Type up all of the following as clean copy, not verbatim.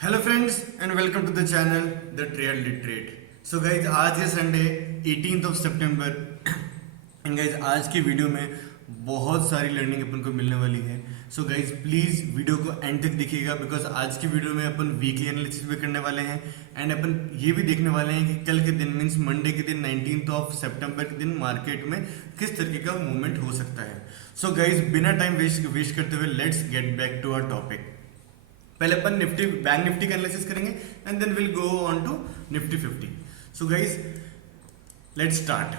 Hello friends and welcome to the channel the trade literate. So guys आज है Sunday 18th of सितंबर and guys आज की video में बहुत सारी लर्निंग अपन को मिलने वाली है। सो गाइज प्लीज वीडियो को एंड तक देखिएगा बिकॉज आज की वीडियो में अपन वीकली एनालिसिस भी करने वाले हैं एंड अपन ये भी देखने वाले हैं कि कल के दिन मीन्स मंडे के दिन 19th ऑफ सितंबर के दिन मार्केट में किस तरीके का मूवमेंट हो सकता है। सो गाइज बिना टाइम वेस्ट करते हुए let's get back to our topic. पहले अपन निफ्टी बैंक निफ्टी का एनालिसिस करेंगे and then will go on to Nifty 50। So guys let's start.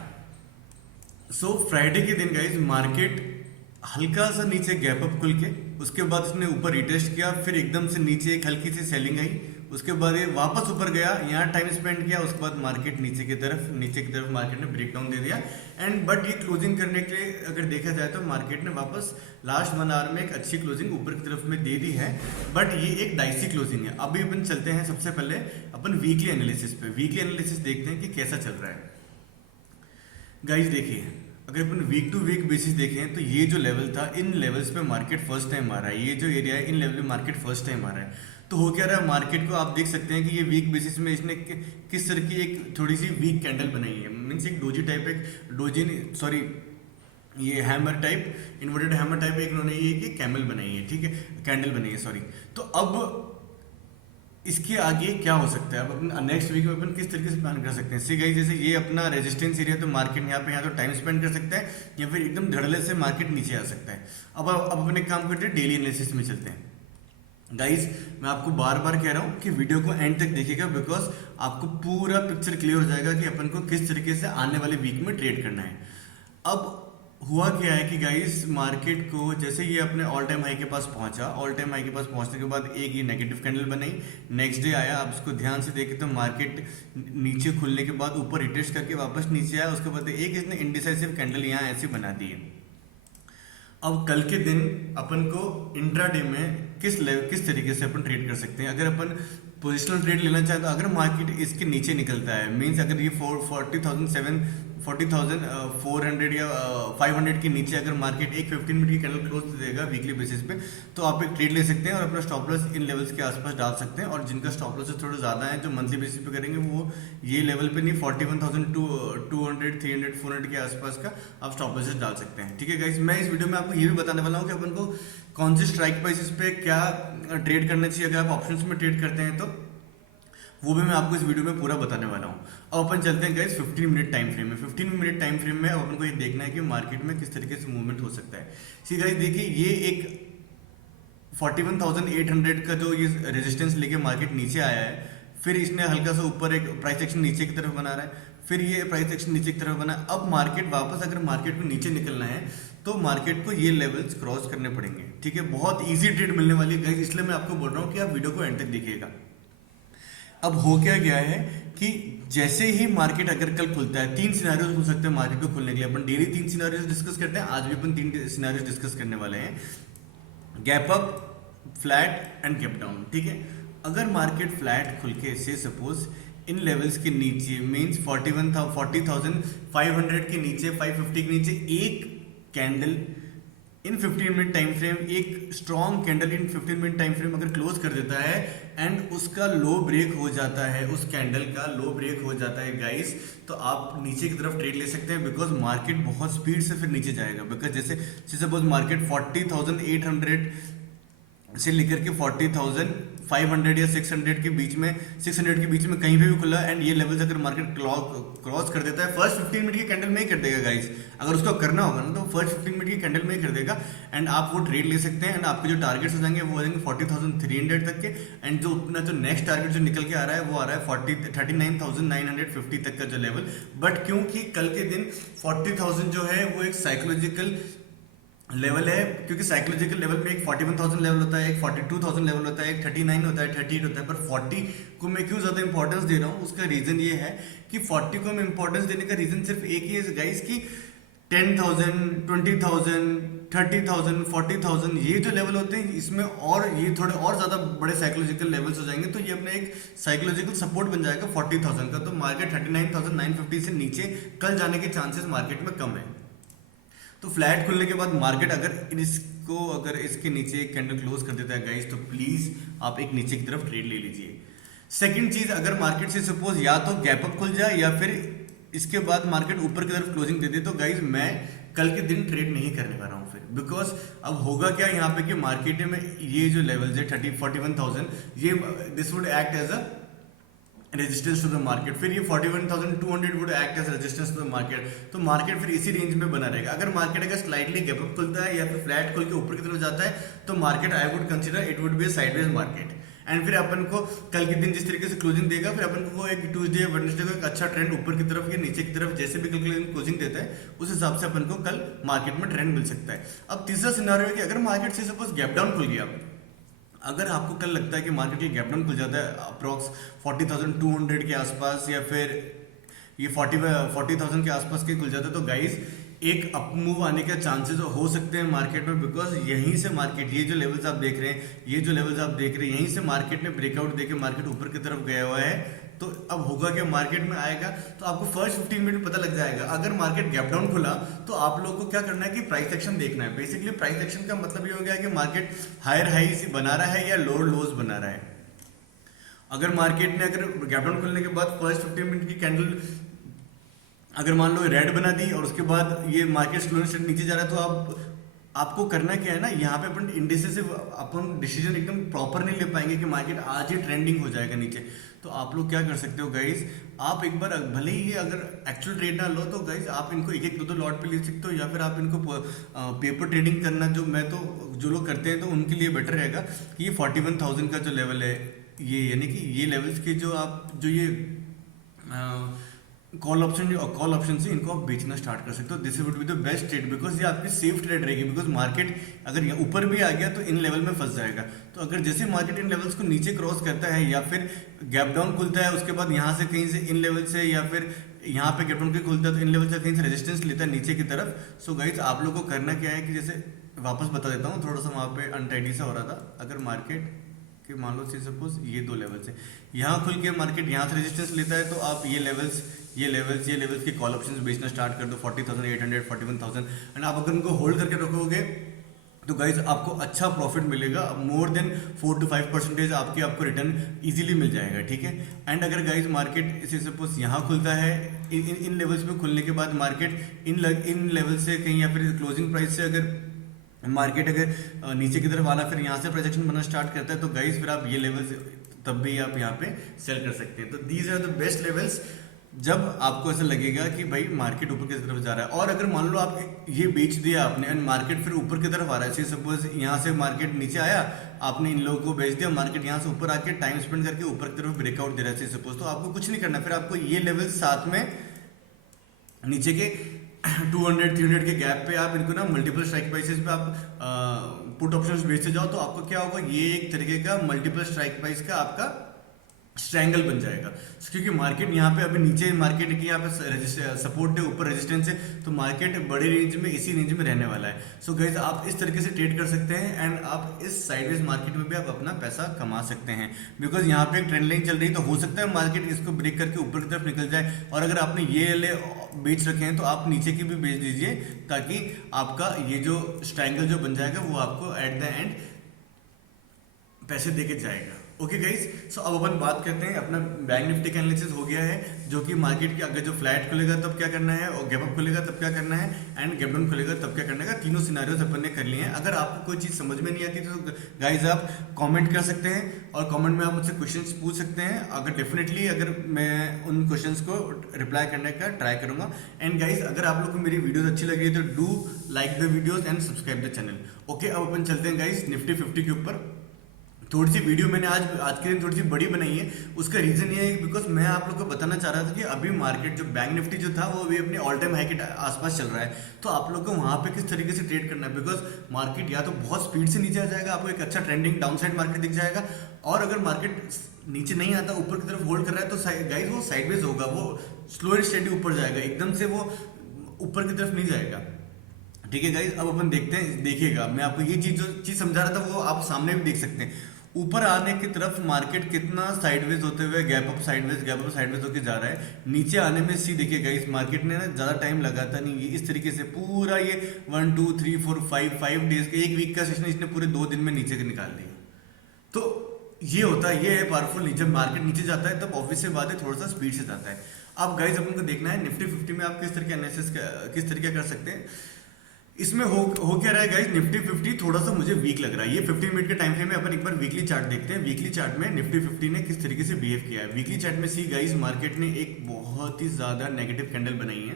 So Friday के दिन गाइज मार्केट हल्का सा नीचे गैप अप खुल के उसके बाद उसने ऊपर रिटेस्ट किया, फिर एकदम से नीचे एक हल्की सी सेलिंग आई, उसके बाद ये वापस ऊपर गया, यहाँ टाइम स्पेंड किया, उसके बाद मार्केट नीचे की तरफ मार्केट ने ब्रेकडाउन दे दिया एंड बट ये क्लोजिंग करने के लिए अगर देखा जाए तो मार्केट ने वापस लास्ट 1 आवर में एक अच्छी क्लोजिंग ऊपर की तरफ में दे दी है, बट ये एक डाइसी क्लोजिंग है। अभी अपन चलते हैं सबसे पहले अपन वीकली एनालिसिस पे। वीकली एनालिसिस देखते हैं कि कैसा चल रहा है। गाइज देखिए, अगर अपन वीक टू वीक बेसिस देखें तो ये जो लेवल था, इन लेवल्स पे मार्केट फर्स्ट टाइम आ रहा है। ये जो एरिया है इन लेवल पे मार्केट फर्स्ट टाइम आ रहा है। तो हो क्या रहा है, मार्केट को आप देख सकते हैं कि ये वीक बेसिस में इसने किस तरह की एक थोड़ी सी वीक कैंडल बनाई है, मीन्स एक ये hammer type, inverted hammer type एक उन्होंने ये कैमल बनाई है, ठीक है, कैंडल बनाई है सॉरी। तो अब इसके आगे क्या हो सकता है, अब अपन नेक्स्ट वीक में अपन किस तरीके से प्लान कर सकते हैं। सी गाइस, जैसे ये अपना रेजिस्टेंस एरिया तो मार्केट यहाँ तो टाइम स्पेंड कर सकता है या फिर एकदम धड़ल्ले से मार्केट नीचे आ सकता है। अब अपन एक काम करते हैं, डेली एनालिसिस में चलते हैं। गाइज मैं आपको बार बार कह रहा हूँ कि वीडियो को एंड तक देखिएगा बिकॉज आपको पूरा पिक्चर क्लियर हो जाएगा कि अपन को किस तरीके से आने वाले वीक में ट्रेड करना है। अब हुआ क्या है कि गाइस मार्केट को जैसे ये अपने ऑल टाइम हाई के पास पहुंचा, ऑल टाइम हाई के पास पहुंचने के बाद एक ये नेगेटिव कैंडल बनाई, नेक्स्ट डे आया, आप इसको ध्यान से देखें तो मार्केट नीचे खुलने के बाद ऊपर रिटेस्ट करके वापस नीचे आया, उसके बाद एक इसने इंडिसाइसिव कैंडल यहाँ ऐसे बना दी है। अब कल के दिन अपन को इंट्राडे में किस तरीके से अपन ट्रेड कर सकते हैं। अगर अपन पोजिशनल ट्रेड लेना चाहे तो अगर मार्केट इसके नीचे निकलता है, मींस अगर ये 40,400 या 500 के नीचे अगर मार्केट एक 15 मिनट की कैंडल क्लोज देगा वीकली बेसिस पे, तो आप एक ट्रेड ले सकते हैं और अपना स्टॉप लॉस इन लेवल्स के आसपास डाल सकते हैं। और जिनका स्टॉप लॉस थोड़ा ज्यादा है, जो मंथली बेसिस पे करेंगे, वो ये लेवल पे नहीं, 41,200 300 400 के आसपास का आप स्टॉप लॉसेस डाल सकते हैं। ठीक है गाइस, मैं इस वीडियो में आपको ये भी बताने वाला हूँ कि अपन को कौन सी स्ट्राइक प्राइसेस पे क्या ट्रेड करना चाहिए। अगर आप ऑप्शंस में ट्रेड करते हैं तो वो भी मैं आपको इस वीडियो में पूरा बताने वाला हूँ। अब अपन चलते हैं गाइस 15 मिनट टाइम फ्रेम में। 15 मिनट टाइम फ्रेम में अपन को ये देखना है कि मार्केट में किस तरीके से मूवमेंट हो सकता है। सी गाइस देखिए, ये एक 41,800 का जो ये रेजिस्टेंस लेके मार्केट नीचे आया है, फिर इसने हल्का सा ऊपर एक प्राइस एक्शन नीचे की तरफ बना रहा है, फिर ये प्राइस एक्शन नीचे की तरफ बना। अब मार्केट वापस अगर मार्केट को नीचे निकलना है तो मार्केट को ये लेवल्स क्रॉस करने पड़ेंगे। ठीक है, बहुत इजी ट्रेड मिलने वाली है गाइस, इसलिए मैं आपको बोल रहा हूँ कि आप वीडियो को एंड तक देखिएगा। अब हो क्या गया है कि जैसे ही मार्केट अगर कल खुलता है, 3 सिनेरियोज हो सकते हैं मार्केट को खुलने के लिए। अपन डेली 3 सिनेरियोज डिस्कस करते हैं, आज भी अपन 3 सिनेरियोज डिस्कस करने वाले हैं, gap up, flat and gap down. ठीक है, अगर मार्केट फ्लैट खुल के से सपोज इन लेवल्स के नीचे मींस 40,500 के नीचे, 550 के नीचे एक कैंडल इन 15 मिनट टाइम फ्रेम, एक स्ट्रॉन्ग कैंडल इन 15 मिनट टाइम फ्रेम अगर क्लोज कर देता है एंड उसका लो ब्रेक हो जाता है, उस कैंडल का लो ब्रेक हो जाता है गाइस, तो आप नीचे की तरफ ट्रेड ले सकते हैं बिकॉज मार्केट बहुत स्पीड से फिर नीचे जाएगा। बिकॉज जैसे सपोज मार्केट 40,800 से लेकर के 40,500 या 600 के बीच में कहीं पे भी खुला एंड ये लेवल्स अगर मार्केट क्रॉस कर देता है, फर्स्ट 15 मिनट की कैंडल में ही कर देगा गाइस। अगर उसको करना होगा ना तो फर्स्ट 15 मिनट की कैंडल में ही कर देगा एंड आप वो ट्रेड ले सकते हैं एंड आपके जो टारगेट्स हो जाएंगे वो हो जाएंगे 40,300 तक के एंड जो नेक्स्ट टारगेट जो निकल के आ रहा है वो आ रहा है 39,950 तक का जो लेवल। बट क्योंकि कल के दिन 40,000 जो है वो एक साइकोलॉजिकल लेवल है, क्योंकि साइकोलॉजिकल लेवल में एक 41,000 लेवल होता है, एक 42,000 लेवल होता है, एक 39 होता है, 38 होता है, पर 40 को मैं क्यों ज्यादा इंपॉर्टेंस दे रहा हूँ, उसका रीजन ये है कि 40 को मैं इंपॉर्टेंस देने का रीजन सिर्फ एक ही है गाइस कि 10,000 20,000 30,000 40,000 ये जो लेवल होते हैं इसमें और ये थोड़े और ज्यादा बड़े साइकोलॉजिकल लेवल्स हो जाएंगे, तो ये अपना एक साइकोलॉजिकल सपोर्ट बन जाएगा 40,000 का। तो मार्केट 39,950 से नीचे कल जाने के चांसेस मार्केट में कम है। तो फ्लैट खुलने के बाद मार्केट अगर इसको अगर इसके नीचे एक कैंडल क्लोज कर देता है गाइस, तो प्लीज आप एक नीचे की तरफ ट्रेड ले लीजिए। सेकंड चीज, अगर मार्केट से सपोज या तो गैप अप खुल जाए या फिर इसके बाद मार्केट ऊपर की तरफ क्लोजिंग दे दे, तो गाइस मैं कल के दिन ट्रेड नहीं करने वाला हूँ फिर। बिकॉज अब होगा क्या यहाँ पे कि मार्केट में ये जो लेवल्स है 41,000, ये this would act as a resistance to the market, फिर ये 41,200 would act as resistance to the market. तो मार्केट फिर इसी रेंज में बना रहेगा। अगर मार्केट अगर स्लाइटली गैप अप खुलता है या फिर फ्लैट खुल के ऊपर की तरफ जाता है, तो market I would consider it would be a sideways market. And फिर अपन को कल के दिन जिस तरीके से क्लोजिंग देगा, फिर अपन को एक ट्यूसडे वेडनेसडे को एक अच्छा ट्रेंड ऊपर की तरफ या नीचे की तरफ जैसे भी कल क्लोजिंग देता है, उस हिसाब से अपन को कल मार्केट में ट्रेंड मिल सकता है। अब तीसरा सिनारियो है कि अगर मार्केट से सपोज गैप डाउन खुल गया, अगर आपको कल लगता है कि मार्केट के गैप डाउन खुल जाता है अप्रोक्स 40,200 के आसपास या फिर ये 40,000 के आसपास के खुल जाता है, तो गाइस एक अप मूव आने के चांसेस हो सकते हैं मार्केट में। बिकॉज यहीं से मार्केट, ये जो लेवल्स आप देख रहे हैं, यहीं से मार्केट ने ब्रेकआउट देके मार्केट ऊपर की तरफ गया हुआ है। तो अब होगा क्या, मार्केट में आएगा तो आपको फर्स्ट 15 मिनट में पता लग जाएगा। अगर मार्केट गैप डाउन खुला तो आप लोगों को क्या करना है कि प्राइस एक्शन देखना है। बेसिकली प्राइस एक्शन का मतलब ये हो गया कि मार्केट हायर हाई बना रहा है या लोअर लोज बना रहा है। अगर मार्केट ने अगर गैप डाउन खुलने के बाद फर्स्ट 15 मिनट की कैंडल अगर मान लो रेड बना दी और उसके बाद ये मार्केट स्लो एंड नीचे जा रहा है, तो आपको करना क्या है ना, यहाँ पे अपन इंडिसिसिव अपन डिसीजन एकदम प्रॉपर नहीं ले पाएंगे कि मार्केट आज ही ट्रेंडिंग हो जाएगा नीचे। तो आप लोग क्या कर सकते हो गाइज, आप एक बार भले ही अगर एक्चुअल ट्रेड ना लो तो गाइज आप इनको एक दो लॉट पे ले सकते हो, या फिर आप इनको पेपर ट्रेडिंग करना, जो लोग करते हैं तो उनके लिए बेटर रहेगा कि ये 41,000 का जो लेवल है, ये यानी कि ये लेवल्स के जो ये कॉल ऑप्शन से इनको आप बेचना स्टार्ट कर सकते हो। This would be the best trade, because ये आपकी सेफ ट्रेड रहेगी। बिकॉज मार्केट अगर ये ऊपर भी आ गया तो इन लेवल में फंस जाएगा। तो अगर जैसे मार्केट इन लेवल्स को नीचे क्रॉस करता है या फिर गैप डाउन खुलता है, उसके बाद यहाँ से कहीं से इन लेवल से या फिर यहाँ पे गैप डाउन खुलता है तो इन लेवल से कहीं से रेजिस्टेंस लेता है नीचे की तरफ। सो गाइज आप लोग को करना क्या है कि जैसे वापस बता देता हूँ, थोड़ा सा वहाँ पे अनटाइडी सा हो रहा था। अगर मार्केट कि मान लो सपोज ये दो लेवल्स है, यहाँ खुल के मार्केट यहाँ से रेजिस्टेंस लेता है, तो आप ये लेवल्स के कॉल ऑप्शंस बेचना स्टार्ट कर दो 40,800 41,000। एंड आप अगर उनको होल्ड करके रखोगे तो गाइज आपको अच्छा प्रॉफिट मिलेगा, मोर देन 4 to 5% आपको रिटर्न इजीली मिल जाएगा। ठीक है। एंड अगर गाइज मार्केट इसे सपोज यहाँ खुलता है, इन लेवल्स पे खुलने के बाद मार्केट इन लेवल से कहीं या फिर क्लोजिंग प्राइस से अगर मार्केट अगर नीचे की तरफ वाला फिर यहाँ से प्रोजेक्शन बनना स्टार्ट करता है, तो गाइस फिर आप ये लेवल्स तब भी आप यहाँ पे सेल कर सकते हैं। तो these are the best levels जब आपको ऐसा लगेगा कि भाई मार्केट ऊपर की तरफ जा रहा है। और अगर मान लो आप ये बेच दिया आपने एंड मार्केट फिर ऊपर की तरफ आ रहा है, सपोज यहाँ से मार्केट नीचे आया, आपने इन लोगों को बेच दिया, मार्केट यहाँ से ऊपर आके टाइम स्पेंड करके ऊपर की तरफ ब्रेकआउट दे रहा है सपोज, तो आपको कुछ नहीं करना, फिर आपको ये लेवल साथ में नीचे के 200-300 के गैप पे आप इनको ना मल्टीपल स्ट्राइक प्राइसेस पे आप पुट ऑप्शंस बेचते जाओ, तो आपको क्या होगा, ये एक तरीके का मल्टीपल स्ट्राइक प्राइस का आपका स्ट्रैंगल बन जाएगा। क्योंकि मार्केट यहाँ पे अभी नीचे मार्केट की यहाँ पे सपोर्ट है, ऊपर रेजिस्टेंस है, तो मार्केट बड़े रेंज में इसी रेंज में रहने वाला है। सो गाइस आप इस तरीके से ट्रेड कर सकते हैं एंड आप इस साइडवेज मार्केट में भी आप अपना पैसा कमा सकते हैं। बिकॉज यहाँ पे एक ट्रेंड लाइन चल रही है, तो हो सकता है मार्केट इसको ब्रेक करके ऊपर की तरफ निकल जाए। और अगर आपने ये ले बेच रखे हैं तो आप नीचे की भी बेच दीजिए, ताकि आपका ये जो स्ट्रैंगल जो बन जाएगा वो आपको एट द एंड पैसे देके जाएगा। ओके गाइस, सो अब अपन बात करते हैं, अपना बैंक निफ्टी का एनालिसिस हो गया है, जो कि मार्केट के अगर जो फ्लैट खुलेगा तब क्या करना है, और गैप अप खुलेगा तब क्या करना है, एंड गैप डाउन खुलेगा तब क्या करना है, तीनों सिनारियोज अपन ने कर लिए हैं। अगर आपको कोई चीज समझ में नहीं आती तो गाइस आप कमेंट कर सकते हैं, और कमेंट में आप मुझसे क्वेश्चंस पूछ सकते हैं। अगर डेफिनेटली अगर मैं उन क्वेश्चंस को रिप्लाई करने का ट्राई करूंगा। एंड गाइस अगर आप लोग को मेरी वीडियोस अच्छी लगी है तो do like the videos and subscribe the channel. Okay, अब अपन चलते हैं गाइस निफ्टी 50 के ऊपर। थोड़ी सी वीडियो मैंने आज के दिन थोड़ी सी बड़ी बनाई है। उसका रीजन ये है बिकॉज मैं आप लोग को बताना चाह रहा था कि अभी मार्केट जो बैंक निफ्टी जो था वो अभी अपने ऑल टाइम हाई के आसपास चल रहा है, तो आप लोग को वहां पे किस तरीके से ट्रेड करना है। बिकॉज मार्केट या तो बहुत स्पीड से नीचे आ जाएगा, आपको एक अच्छा ट्रेंडिंग डाउन साइड मार्केट दिख जाएगा, और अगर मार्केट नीचे नहीं आता ऊपर की तरफ होल्ड कर रहा है तो गाइस वो साइडवेज होगा, वो स्लो एंड स्टेडी ऊपर जाएगा, एकदम से वो ऊपर की तरफ नहीं जाएगा। ठीक है गाइस, अब अपन देखते हैं, देखिएगा मैं आपको ये चीज जो चीज समझा रहा था वो आप सामने भी देख सकते हैं। ऊपर आने की तरफ मार्केट कितना साइडवेज होते हुए गैप अप साइडवेज होके जा रहा है, नीचे आने में सी देखिएगा इस मार्केट ने ना ज्यादा टाइम लगाता नहीं है, इस तरीके से पूरा ये 1 2 3 4 5 डेज का, एक वीक का सेशन इसने पूरे 2 दिन में नीचे निकाल लिया। तो ये होता है, ये है पावरफुल। जब मार्केट नीचे जाता है तब ऑब्वियस से बात है थोड़ा सा स्पीड से जाता है। अब गाइस अपन को देखना है निफ्टी 50 में आप किस तरह के एनालिसिस किस तरीके कर सकते हैं। इसमें हो क्या रहा है गाइस, निफ्टी 50 थोड़ा सा मुझे वीक लग रहा है। ये 15 मिनट के टाइम फ्रेम में अपन एक बार वीकली चार्ट देखते हैं। वीकली चार्ट में निफ्टी 50 ने किस तरीके से बिहेव किया है। वीकली चार्ट में सी गाइस मार्केट ने एक बहुत ही ज्यादा नेगेटिव कैंडल बनाई है।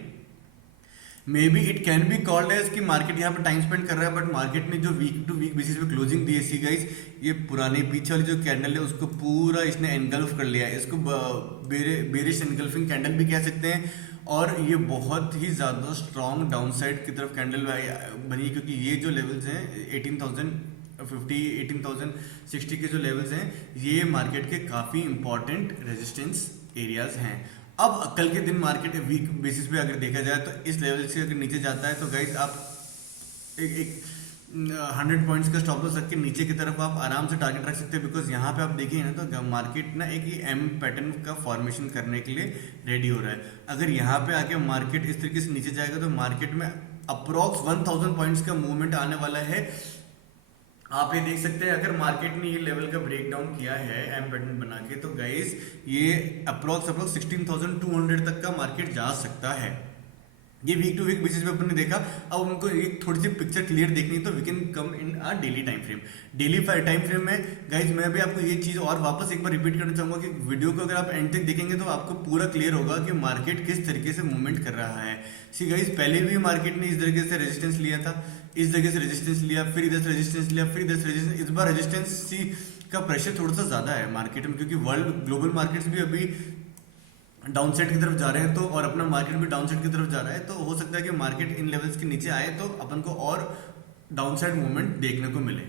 Maybe it can be called as कि मार्केट यहाँ पे टाइम स्पेंड कर रहा है, बट मार्केट ने जो वीक टू वीक बेसिस पे क्लोजिंग दी है सी गाइस, ये पुराने पीछे वाली जो कैंडल है उसको पूरा इसने एनगल्फ कर लिया है। इसको बेरिश एनगल्फिंग कैंडल भी कह सकते हैं। और ये बहुत ही ज्यादा स्ट्रॉन्ग डाउनसाइड की तरफ कैंडल बनी, क्योंकि ये जो लेवल्स हैं 18,050 18,060 के जो लेवल्स हैं, ये मार्केट के काफी इंपॉर्टेंट रेजिस्टेंस एरियाज हैं। अब कल के दिन मार्केट वीक बेसिस पे अगर देखा जाए तो इस लेवल से अगर नीचे जाता है तो गाइस आप एक 100 पॉइंट्स का स्टॉप लॉस रख के नीचे की तरफ आप आराम से टारगेट रख सकते हैं। बिकॉज यहाँ पे आप देखिए ना तो मार्केट ना एक एम पैटर्न का फॉर्मेशन करने के लिए रेडी हो रहा है। अगर यहाँ पे आके मार्केट इस तरीके से नीचे जाएगा तो मार्केट में अप्रोक्स 1000 पॉइंट्स का मूवमेंट आने वाला है। आप ये देख सकते हैं अगर मार्केट ने ये लेवल का ब्रेकडाउन किया है एम पैटर्न बना के, तो गाइस ये अप्रोक्स 16,200 तक का मार्केट जा सकता है। ये वीक टू वीक बेसिस पे अपन ने देखा। अब उनको एक थोड़ी सी पिक्चर क्लियर देखनी है तो we can come in a daily time frame. Daily time frame में गाइज मैं भी आपको ये चीज और वापस एक बार रिपीट करना चाहूंगा कि वीडियो को अगर आप एंड तक देखेंगे तो आपको पूरा क्लियर होगा कि मार्केट किस तरीके से मूवमेंट कर रहा है। सी गाइज पहले भी मार्केट ने इस तरीके से रेजिस्टेंस लिया था, इस जगह से रेजिस्टेंस लिया, फिर इधर से रेजिस्टेंस लिया, फिर इधर से रेजिस्टेंस। इस बार रेजिस्टेंस सी का प्रेशर थोड़ा सा ज्यादा है मार्केट में, क्योंकि वर्ल्ड ग्लोबल मार्केट्स भी अभी डाउन साइड की तरफ जा रहे हैं तो और अपना मार्केट भी डाउन साइड की तरफ जा रहा है। तो हो सकता है कि मार्केट इन लेवल्स के नीचे आए तो अपन को और डाउन साइड मूवमेंट देखने को मिले।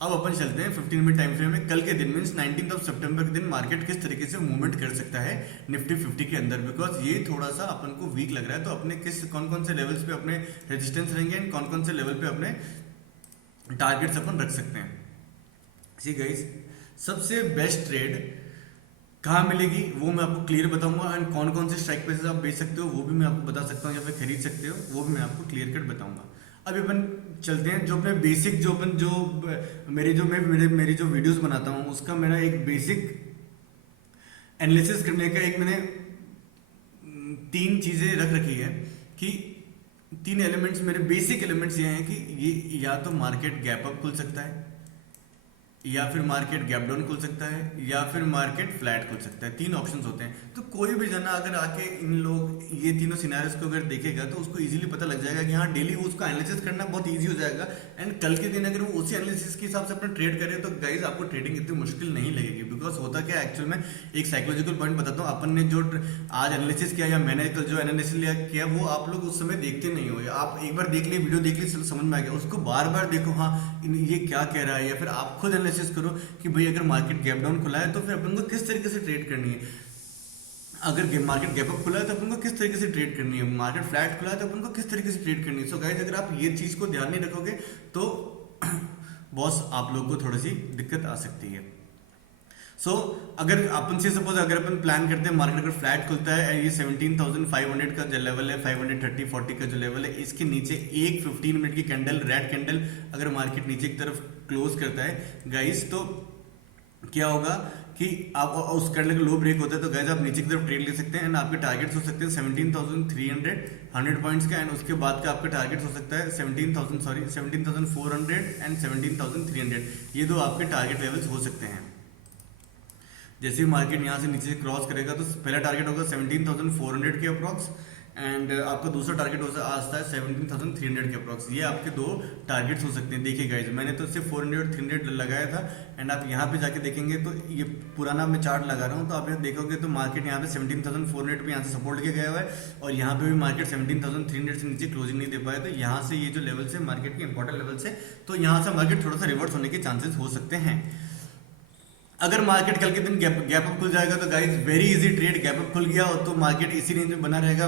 अब अपन चलते हैं 15 मिनट टाइम फ्रेम में। कल के दिन मींस 19 सितंबर के दिन मार्केट किस तरीके से मूवमेंट कर सकता है निफ्टी 50 के अंदर। बिकॉज ये थोड़ा सा अपन को वीक लग रहा है, तो अपने कौन कौन से लेवल्स पे अपने रेजिस्टेंस रहेंगे एंड कौन कौन से लेवल पे अपने टारगेट्स अपन रख सकते हैं। सी गाइस सबसे बेस्ट ट्रेड कहाँ मिलेगी वो मैं आपको क्लियर बताऊंगा, एंड कौन कौन से स्ट्राइक प्राइसेस आप बेच सकते हो वो भी मैं आपको बता सकता हूँ, या फिर खरीद सकते हो वो भी मैं आपको क्लियर कट बताऊंगा। अभी अपन चलते हैं जो अपने बेसिक जो अपन जो मेरी जो वीडियोस बनाता हूँ उसका मेरा एक बेसिक एनालिसिस करने का एक मैंने 3 चीजें रख रखी है कि 3 एलिमेंट्स मेरे बेसिक एलिमेंट्स ये हैं कि ये या तो मार्केट गैप अप खुल सकता है, या फिर मार्केट गैप डाउन खुल सकता है, या फिर मार्केट फ्लैट खुल सकता है। 3 ऑप्शंस होते हैं। तो कोई भी जना अगर आके इन लोग ये तीनों सिनेरियोस को अगर देखेगा तो उसको इजीली पता लग जाएगा कि हाँ डेली उसका एनालिसिस करना बहुत इजी हो जाएगा। एंड कल के दिन अगर वो उसी एनालिसिस के हिसाब से अपना ट्रेड करे तो गाइज आपको ट्रेडिंग इतनी मुश्किल नहीं लगेगी। बिकॉज होता क्या एक्चुअल में एक साइकोलॉजिकल पॉइंट बताता हूँ, अपन ने जो आज एनालिसिस किया या मैंने कल जो एनालिसिस किया वो आप लोग उस समय देखते नहीं हो। आप एक बार देख लिए वीडियो देख ली समझ में आ गया, उसको बार बार देखो हाँ ये क्या कह रहा है, या फिर आप खुद एनालिसिस करो कि भाई अगर मार्केट गैप डाउन खुला है तो फिर अपन को किस तरीके से ट्रेड करनी है, अगर मार्केट गैप अप खुला है तो अपन को किस तरीके से ट्रेड करनी है, मार्केट फ्लैट खुला है तो अपन को किस तरीके से ट्रेड करनी है। सो गाइस अगर आप ये चीज को ध्यान नहीं रखोगे तो बॉस आप लोग को थोड़ी सी दिक्कत आ सकती है। सो अगर अपन से सपोज अगर अपन प्लान करते हैं मार्केट अगर फ्लैट खुलता है, ये 17,500 का जो लेवल है 530-40 का जो लेवल है, इसके नीचे एक 15 मिनट की कैंडल रेड कैंडल अगर मार्केट नीचे की तरफ क्लोज करता है गाइस, तो क्या होगा कि आप उस कैंडल का लो ब्रेक होता है तो गाइस आप नीचे की तरफ ट्रेड ले सकते हैं एंड आपके टारगेट्स हो सकते हैं 17,300 100 पॉइंट्स का, एंड उसके बाद का आपका टारगेट हो सकता है 17,400 एंड 17,300। ये 2 आपके टारगेट लेवल्स हो सकते हैं। जैसे ही मार्केट यहाँ से नीचे क्रॉस करेगा तो पहला टारगेट होगा 17,400 के अप्रॉक्स, एंड आपका दूसरा टारगेट आता है 17,300 के अप्रॉक्स। ये आपके 2 टारगेट्स हो सकते हैं। देखिए गाइज मैंने तो सिर्फ 400 और 300 लगाया था, एंड आप यहाँ पे जाके देखेंगे तो ये पुराना मैं चार्ट लगा रहा हूँ तो आप यहाँ देखोगे तो मार्केट यहाँ पे 17,400 पे यहाँ से सपोर्ट लेके गया हुआ है, और यहाँ पे भी मार्केट 17,300 से नीचे क्लोजिंग नहीं दे पाया। तो यहाँ से ये जो लेवल्स है मार्केट के इंपॉर्टेंट लेवल्स है, तो यहाँ से मार्केट थोड़ा सा रिवर्स होने के चांसेस हो सकते हैं। अगर मार्केट कल के दिन गैप अप खुल जाएगा तो guys very easy trade, gap up खुल गया तो मार्केट इसी रेंज में बना रहेगा।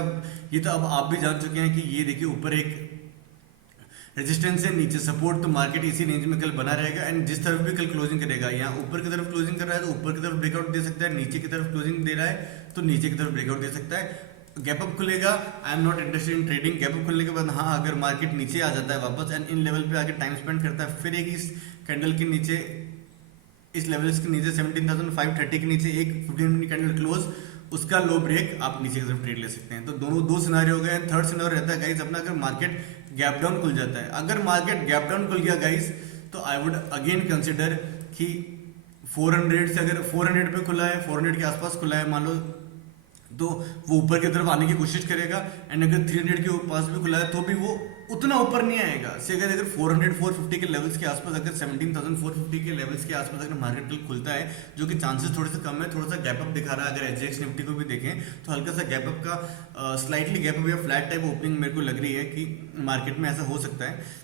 ये तो अब आप भी जान चुके हैं कि ये देखिए ऊपर एक रेजिस्टेंस से नीचे सपोर्ट, तो मार्केट इसी रेंज में कल बना रहेगा। एंड जिस तरफ भी कल क्लोजिंग करेगा, यहाँ ऊपर की तरफ क्लोजिंग कर रहा है तो ऊपर की तरफ ब्रेकआउट दे सकता है, नीचे की तरफ क्लोजिंग दे रहा है तो नीचे की तरफ ब्रेकआउट दे सकता है। गैप अप खुलेगा, I am not interested in trading. Gap up खुलने के बाद हाँ, अगर मार्केट नीचे आ जाता है वापस एंड इन लेवल पे आके टाइम स्पेंड करता है, फिर एक इस कैंडल के नीचे, इस लेवल्स के नीचे 17,530 के नीचे एक 15 मिनट कैंडल क्लोज, उसका लो ब्रेक आप नीचे की तरफ ट्रेड ले सकते हैं। तो दोनों दो सिनारियो हो गए। थर्ड सिनारियो रहता है गाइस अपना, अगर मार्केट गैप डाउन खुल जाता है, अगर मार्केट गैप डाउन खुल गया गाइस, तो आई वुड अगेन कंसिडर कि 400 से, अगर 400 पे खुला है, 400 के आसपास खुला है मान लो, तो वो ऊपर की तरफ आने की कोशिश करेगा। एंड अगर 300 के पास भी खुला है तो भी वो उतना ऊपर नहीं आएगा। से अगर 400 450 के लेवल्स के आसपास, अगर 17,450 के लेवल्स के आसपास अगर मार्केट कल खुलता है, जो कि चांसेस थोड़े से कम है, थोड़ा सा गैप अप दिखा रहा है। अगर एचजीएक्स निफ्टी को भी देखें तो हल्का सा गैप अप का स्लाइटली गैप अप या फ्लैट टाइप ओपनिंग मेरे को लग रही है कि मार्केट में ऐसा हो सकता है।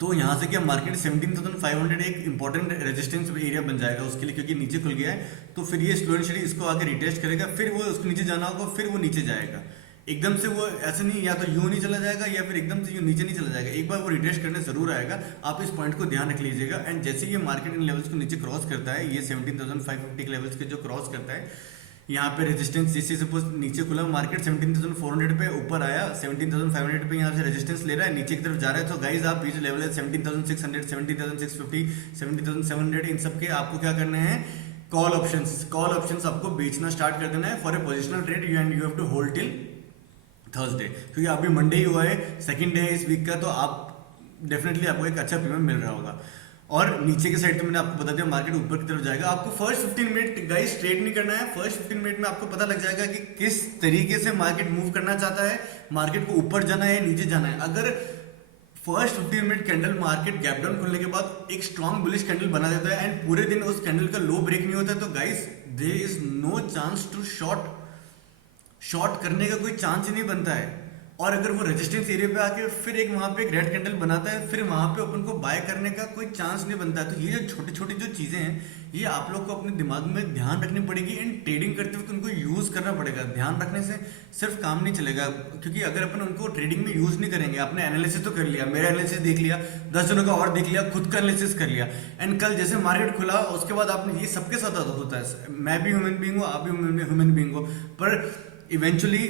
तो यहाँ से क्या मार्केट 17,500 एक इंपॉर्टेंट रेजिस्टेंस एरिया बन जाएगा उसके लिए, क्योंकि नीचे खुल गया है। तो फिर ये स्लो एंड स्टडी इसको आगे रिटेस्ट करेगा, फिर वो उसको नीचे जाना होगा, फिर वो नीचे जाएगा। एकदम से वो ऐसे नहीं, या तो यूं नहीं चला जाएगा या फिर एकदम से यूं नीचे नहीं चला जाएगा, एक बार वो रिटेस्ट करने जरूर आएगा। आप इस पॉइंट को ध्यान रख लीजिएगा। एंड जैसे ये मार्केट इन लेवल्स को नीचे क्रॉस करता है, ये 17,550 के लेवल्स के जो क्रॉस करता है, यहाँ पे रेजिस्टेंस, जैसे सपोज नीचे खुला मार्केट 17,400 पे, ऊपर आया 17,500 पे, यहाँ से रेजिस्टेंस ले रहा है, नीचे की तरफ जा रहा है। तो गाइज आप ये जो लेवल है 17,600, 17,650, 17,700, इन सब के आपको क्या करने हैं, कॉल ऑप्शंस आपको बेचना स्टार्ट कर देना है for a positional trade and you have to hold till Thursday, क्योंकि अभी मंडे ही हुआ है, सेकंड डे है इस वीक का, तो आप डेफिनेटली आपको एक अच्छा प्रीमियम मिल रहा होगा। और नीचे के साइड तो मैंने आपको बता दिया मार्केट ऊपर की तरफ जाएगा। आपको फर्स्ट 15 मिनट गाइस ट्रेड नहीं करना है, फर्स्ट 15 मिनट में आपको पता लग जाएगा कि किस तरीके से मार्केट मूव करना चाहता है, मार्केट को ऊपर जाना है नीचे जाना है। अगर first 15 minute candle market gap down खुलने के बाद एक स्ट्रॉन्ग बुलिश कैंडल बना देता है एंड पूरे दिन उस कैंडल का लो ब्रेक नहीं होता है, तो guys there is no chance to short करने का कोई चांस ही नहीं बनता है। और अगर वो रेजिस्टेंस एरिया पे आके फिर एक वहां पे एक रेड कैंडल बनाता है, फिर वहां पे अपन को बाय करने का कोई चांस नहीं बनता है। तो ये जो छोटी छोटी जो चीजें हैं, ये आप लोग को अपने दिमाग में ध्यान रखनी पड़ेगी। एंड ट्रेडिंग करते वक्त उनको यूज करना पड़ेगा। ध्यान रखने से सिर्फ काम नहीं चलेगा, क्योंकि अगर अपन उनको ट्रेडिंग में यूज नहीं करेंगे, आपने एनालिसिस तो कर लिया, मेरा एनालिसिस देख लिया, 10 जनों का और देख लिया, खुद का एनालिसिस कर लिया, एंड कल जैसे मार्केट खुला उसके बाद आपने, ये सबके साथ होता है, मैं भी ह्यूमन बीइंग हूँ, आप भी ह्यूमन बीइंग हो, पर इवेंचुअली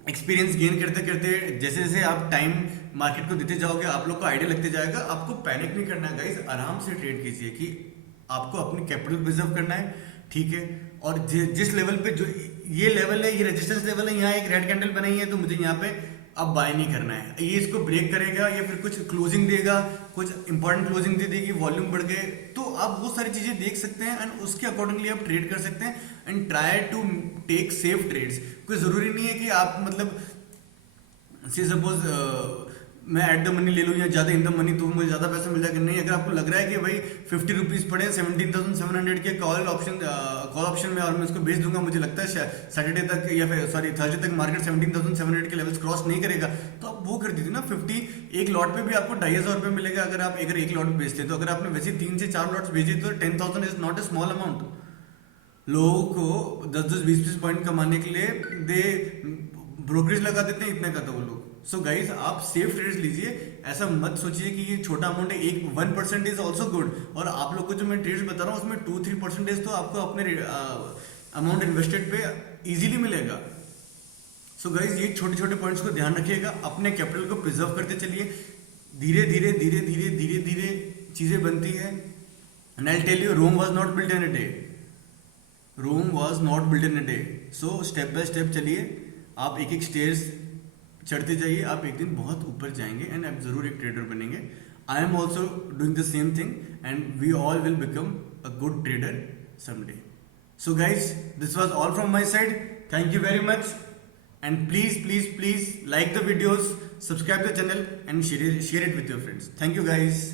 एक्सपीरियंस गेन करते करते जैसे जैसे आप टाइम मार्केट को देते जाओगे, आप लोग को आइडिया लगते जाएगा। आपको पैनिक नहीं करना है गाइस, आराम से ट्रेड कीजिए कि आपको अपनी कैपिटल प्रिजर्व करना है, ठीक है। और जिस लेवल पे, जो ये लेवल है, ये रेजिस्टेंस लेवल है, यहाँ एक रेड कैंडल बनाई है, तो मुझे यहाँ पे अब बाय नहीं करना है। ये इसको ब्रेक करेगा या फिर कुछ क्लोजिंग देगा, कुछ इंपॉर्टेंट क्लोजिंग दे देगी, वॉल्यूम बढ़ गए, तो आप वो सारी चीजें देख सकते हैं एंड उसके अकॉर्डिंगली आप ट्रेड कर सकते हैं and try to take safe trades. कोई जरूरी नहीं है कि आप मतलब से सपोज मैं एट द मनी ले लूँ या ज्यादा इन द मनी तो मुझे ज्यादा पैसा मिल जाएगा, नहीं। अगर आपको लग रहा है कि भाई 50 रुपीज पड़े 17,700 के कॉल ऑप्शन में और मैं उसको बेच दूंगा, मुझे लगता है सैटरडे तक या फिर सॉरी थर्सडे तक मार्केट 17,700 के लेवल्स क्रॉस नहीं करेगा, तो आप वो कर दीजिए ना। 50 एक लॉट पे भी आपको 2,500 रुपये मिलेगा अगर आप एक लॉट बेचते हैं। तो अगर आपने वैसे 3 से 4 लॉट्स बेचे तो 10,000 is not a small amount. लोगों को 10-10 20-20 पॉइंट कमाने के लिए दे ब्रोकरेज लगा देते हैं, इतने का तो वो लोग। सो गाइज आप सेफ ट्रेड्स लीजिए, ऐसा मत सोचिए कि ये छोटा अमाउंट है, एक 1% इज ऑल्सो गुड। और आप लोग को जो मैं ट्रेड्स बता रहा हूँ उसमें 2-3% तो आपको अपने अमाउंट इन्वेस्टेड पे इजीली मिलेगा। सो गाइज ये छोटे छोटे पॉइंट्स को ध्यान रखिएगा, अपने कैपिटल को प्रिजर्व करते चलिए, धीरे धीरे धीरे धीरे धीरे धीरे चीजें बनती है। And I tell you, Rome was not built in a day, Rome was not built in a day. So step by step चलिए, आप एक एक स्टेयर्स चढ़ते जाइए, आप एक दिन बहुत ऊपर जाएंगे एंड आप जरूर एक ट्रेडर बनेंगे। I am also doing the same thing and we all will become a good trader someday. So guys, this was all from my side. Thank you very much and please like the videos, subscribe the channel and share it with your friends. Thank you guys.